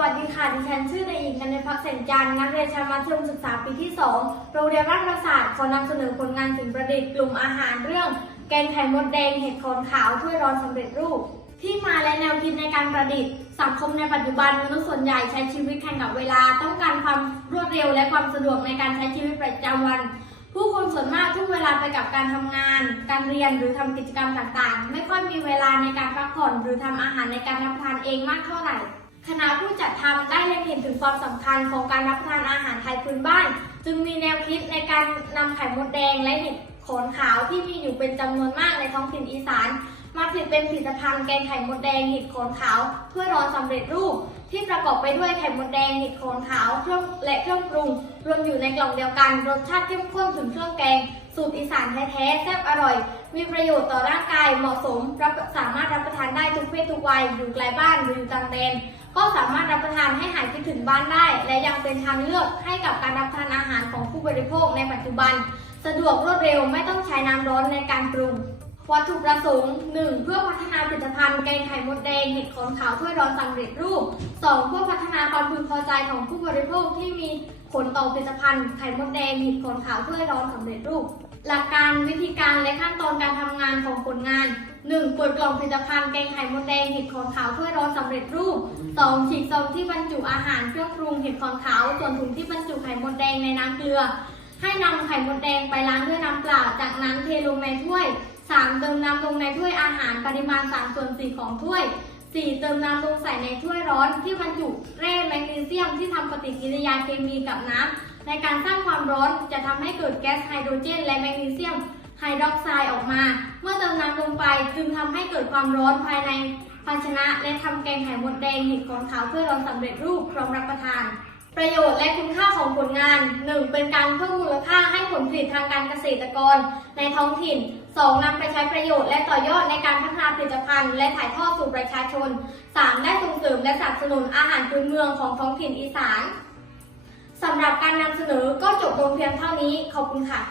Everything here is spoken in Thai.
วัสดีค่ะ ดิฉันชื่อนายหญิงกันในพักแสงจันทร์นักเรียนชั้นมัธยมศึกษาปีที่ 2 โรงเรียนรัฐศาสตร์ขอนำเสนอผลงานสิ่งประดิษฐ์กลุ่มอาหารเรื่อง แกงไข่มดแดงเห็ดโคนขาวถ้วยร้อนสำเร็จรูป ที่มาและแนวคิดในการประดิษฐ์ สังคมในปัจจุบันมนุษย์ส่วนใหญ่ใช้ชีวิตแข่งกับเวลา ต้องการความรวดเร็วและความสะดวกในการใช้ชีวิตประจำวัน ผู้คนส่วนมากทุ่มเวลาไปกับการทำงาน การเรียนหรือทำกิจกรรมต่างๆ ไม่ค่อยมีเวลาในการพักผ่อนหรือทำอาหารในการรับประทานเองมากเท่าไหร่ คณะผู้จัดทำได้เล็งเห็นถึงความสำคัญของการรับประทานอาหารไทยพื้นบ้าน จึงมีแนวคิดในการนำไข่มดแดงและเห็ดขนขาวที่มีอยู่เป็นจำนวนมากในท้องถิ่นอีสาน มาผลิตเป็นผลิตภัณฑ์แกงไข่มดแดงเห็ดโขนขาวถ้วยร้อนสำเร็จรูป ที่ประกอบไปด้วยไข่มดแดงเห็ดโขนขาวเครื่องและเครื่องปรุง รวมอยู่ในกล่องเดียวกันรสชาติเข้มข้นถึงเครื่องแกง สูตรอีสานแท้ๆแซ่บอร่อย มีประโยชน์ต่อร่างกายเหมาะสมรับสามารถรับประทานได้ทุกเพศทุกวัยอยู่ไกลบ้านหรืออยู่ต่างแดนก็สามารถรับประทานให้หายคิดถึงบ้านได้ และยังเป็นทางเลือกให้กับการรับประทานอาหารของผู้บริโภคในปัจจุบัน สะดวกรวดเร็วไม่ต้องใช้น้ำร้อนในการปรุง วัตถุประสงค์ 1. เพื่อพัฒนาผลิตภัณฑ์แกงไข่มดแดงเห็ดขอนขาวถ้วยร้อนสำเร็จรูป 2. เพื่อพัฒนาความพึงพอใจของผู้บริโภคที่มีผลต่อผลิตภัณฑ์ไข่มดแดงเห็ดขอนขาวถ้วยร้อนสำเร็จรูป หลักการวิธีการและขั้นตอนการทำงานของผลงาน 1. เปิดกล่องผลิตภัณฑ์แกงไข่มดแดงเห็ดขอนขาวถ้วยร้อนสำเร็จรูป 2. ฉีกซองที่บรรจุอาหารเครื่องปรุงเห็ดขอนขาวส่วนถุงที่บรรจุไข่มดแดงในน้ำเกลือ ให้นำไข่มดแดงไปล้างด้วยน้ำเปล่า จากนั้นเทลงในถ้วย 3. เติมน้ำลงในถ้วยอาหารปริมาณ3ส่วน4ของถ้วย 4. เติมน้ำลงใส่ในถ้วยร้อนที่บรรจุแร่แมกนีเซียมที่ทำปฏิกิริยาเคมีกับน้ำในการสร้างความร้อนจะทำให้เกิดแก๊สไฮโดรเจน และแมกนีเซียมไฮดรอกไซด์ออกมา เมื่อเติมน้ำลงไปจึงทำให้เกิดความร้อนภายในภาชนะ และทำแกงไข่มดแดงเห็ดขอนขาวเพื่อร้อนสำเร็จรูปพร้อมรับประทาน ประโยชน์และคุณค่าของผลงาน 1. เป็นการเพิ่มมูลค่าให้ผลผลิตทางการเกษตรกร ในท้องถิ่น 2. นำไปใช้ประโยชน์และต่อยอดในการพัฒนาผลิตภัณฑ์ และถ่ายทอดสู่ประชาชน 3. ได้ส่งเสริมและสนับสนุนอาหารพื้นเมืองของท้องถิ่นอีสานสำหรับการนำเสนอก็จบลงเพียงเท่านี้ ขอบคุณค่ะ